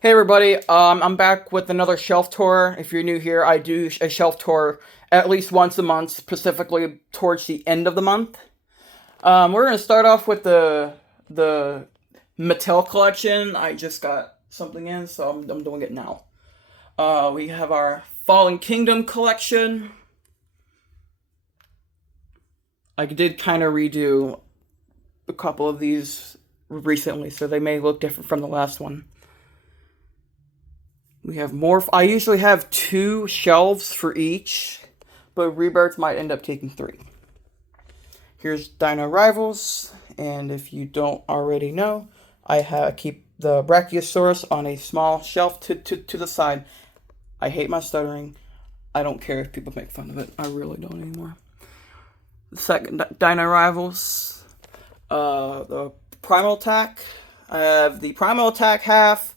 Hey everybody, I'm back with another shelf tour. If you're new here, I do a shelf tour at least once a month, specifically towards the end of the month. We're gonna start off with the Mattel collection. I just got something in, so I'm doing it now. We have our Fallen Kingdom collection. I did kind of redo a couple of these recently, so they may look different from the last one. We have more. I usually have two shelves for each, but Rebirth might end up taking three. Here's Dino Rivals, and if you don't already know, keep the Brachiosaurus on a small shelf to the side. I hate my stuttering. I don't care if people make fun of it. I really don't anymore. The second Dino Rivals, the Primal Attack. I have the Primal Attack half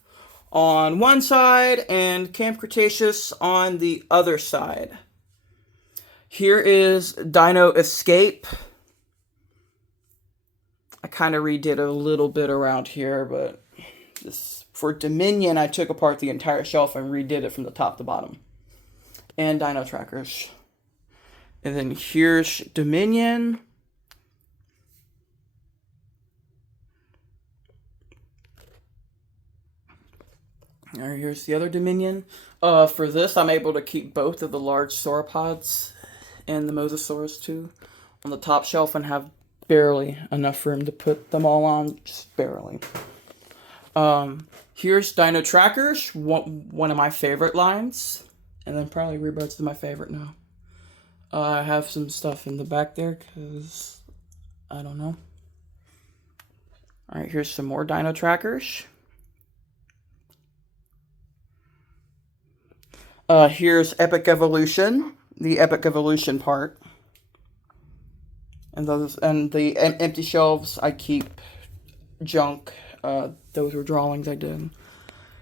on one side and Camp Cretaceous on the other side. Here is Dino Escape. I kind of redid a little bit around here, but this for Dominion, I took apart the entire shelf and redid it from the top to bottom. And Dino Trackers. And then here's Dominion. Alright, here's the other Dominion. For this, I'm able to keep both of the large sauropods and the Mosasaurus too on the top shelf and have barely enough room to put them all on, just barely. Here's Dino Trackers, one of my favorite lines, and then probably Rebirth's my favorite now. I have some stuff in the back there because I don't know. Alright, here's some more Dino Trackers. Here's Epic Evolution, the Epic Evolution part. And the empty shelves I keep junk. Those were drawings I did.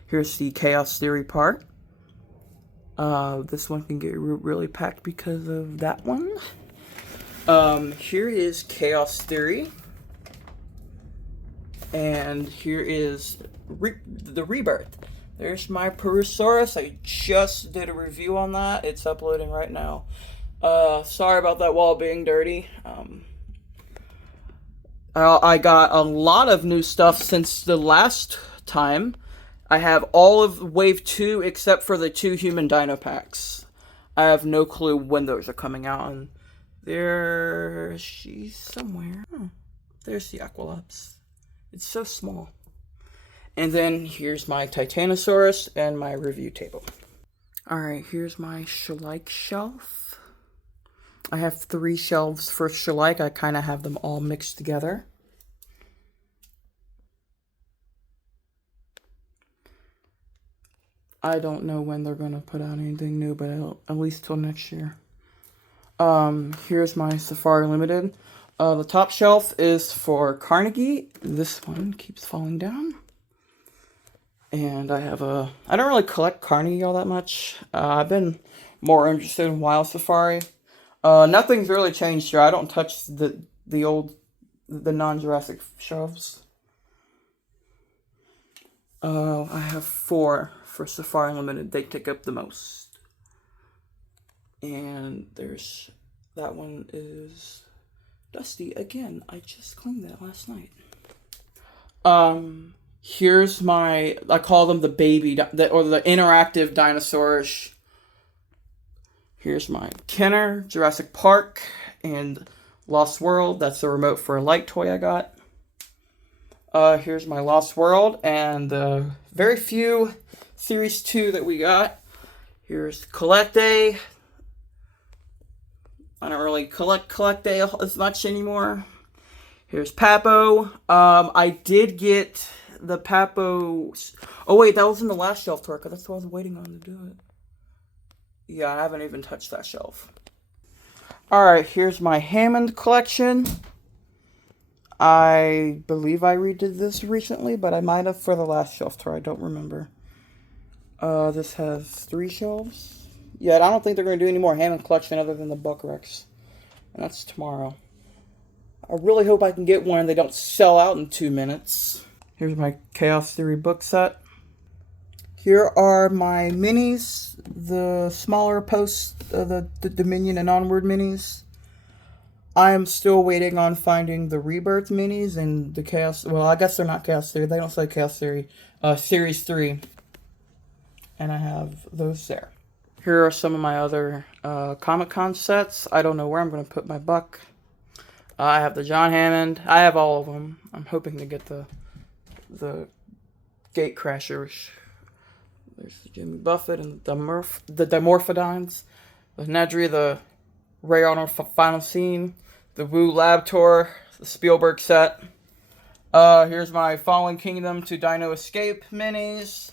Here's the Chaos Theory part. This one can get really packed because of that one. Here is Chaos Theory. And here is the Rebirth. There's my Perusaurus. I just did a review on that. It's uploading right now. Sorry about that wall being dirty. I got a lot of new stuff since the last time. I have all of Wave 2 except for the two human dino packs. I have no clue when those are coming out. And she's somewhere. There's the Aqualops. It's so small. And then here's my Titanosaurus and my review table. Alright, here's my Schleich shelf. I have 3 shelves for Schleich. I kind of have them all mixed together. I don't know when they're going to put out anything new, but at least till next year. Here's my Safari Limited. The top shelf is for Carnegie. This one keeps falling down. And I don't really collect Carnegie all that much. I've been more interested in Wild Safari. Nothing's really changed here. I don't touch the non-Jurassic shelves. I have 4 for Safari Limited. They take up the most. And that one is dusty again. I just cleaned that last night. Here's I call them the baby, or the interactive dinosaurs. Here's my Kenner, Jurassic Park, and Lost World. That's the remote for a light toy I got. Here's my Lost World, and the very few Series 2 that we got. Here's Collectae. I don't really Collectae as much anymore. Here's Papo. I did get the Papo. Oh wait, that was in the last shelf tour because that's what I was waiting on to do it. Yeah, I haven't even touched that shelf. Alright, here's my Hammond collection. I believe I redid this recently, but I might have for the last shelf tour. I don't remember. This has 3 shelves. Yeah, I don't think they're going to do any more Hammond collection other than the Buck Rex. And that's tomorrow. I really hope I can get one and they don't sell out in 2 minutes. Here's my Chaos Theory book set. Here are my minis, the smaller post, the Dominion and Onward minis. I am still waiting on finding the Rebirth minis and the Chaos. Well, I guess they're not Chaos Theory. They don't say Chaos Theory. Series 3. And I have those there. Here are some of my other Comic-Con sets. I don't know where I'm going to put my buck. I have the John Hammond. I have all of them. I'm hoping to get the Gate Crashers. There's the Jimmy Buffett and the Dimorphodons. The Nedry, the Ray Arnold Final Scene. The Wu Lab Tour. The Spielberg set. Here's my Fallen Kingdom to Dino Escape minis.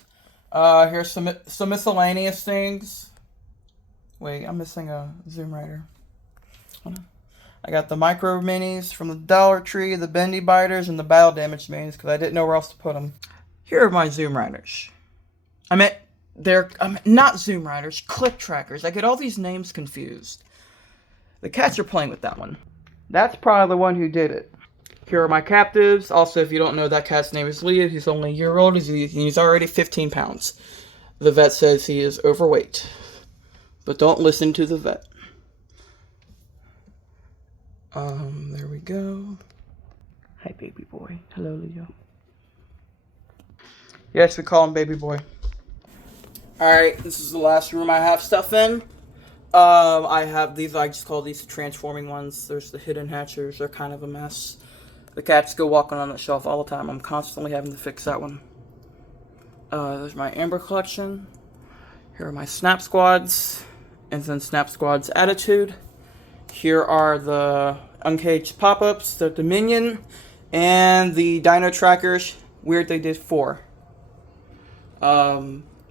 Here's some miscellaneous things. Wait, I'm missing a Zoom Rider. Hold on. I got the Micro minis from the Dollar Tree, the Bendy Biters, and the Battle Damage minis because I didn't know where else to put them. Here are my Zoom Riders. They're not Zoom Riders, Click Trackers. I get all these names confused. The cats are playing with that one. That's probably the one who did it. Here are my captives. Also, if you don't know, that cat's name is Leo. He's only a year old. He's already 15 pounds. The vet says he is overweight. But don't listen to the vet. There we go. Hi, baby boy. Hello, Leo. Yes, we call him baby boy. Alright, this is the last room I have stuff in. I have these, I just call these transforming ones. There's the hidden hatchers. They're kind of a mess. The cats go walking on the shelf all the time. I'm constantly having to fix that one. There's my Amber collection. Here are my Snap Squads. And then Snap Squad's Attitude. Here are the Uncaged Pop-Ups, the Dominion, and the Dino Trackers. Weird they did 4.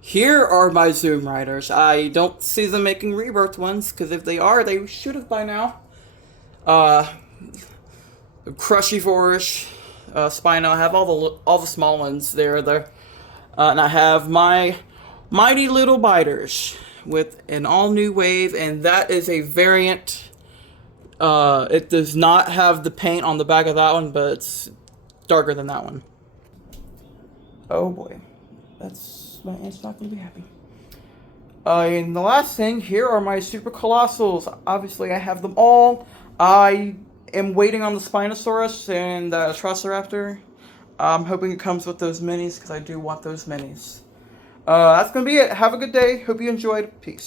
Here are my Zoom Riders. I don't see them making Rebirth ones, because if they are, they should have by now. Crushivore, Spino. I have all the small ones there. And I have my Mighty Little Biters with an all-new wave, and that is a variant. It does not have the paint on the back of that one, but it's darker than that one. Oh boy. My aunt's not going to be happy. And the last thing, here are my Super Colossals. Obviously, I have them all. I am waiting on the Spinosaurus and the Trociraptor. I'm hoping it comes with those minis, because I do want those minis. That's going to be it. Have a good day. Hope you enjoyed. Peace.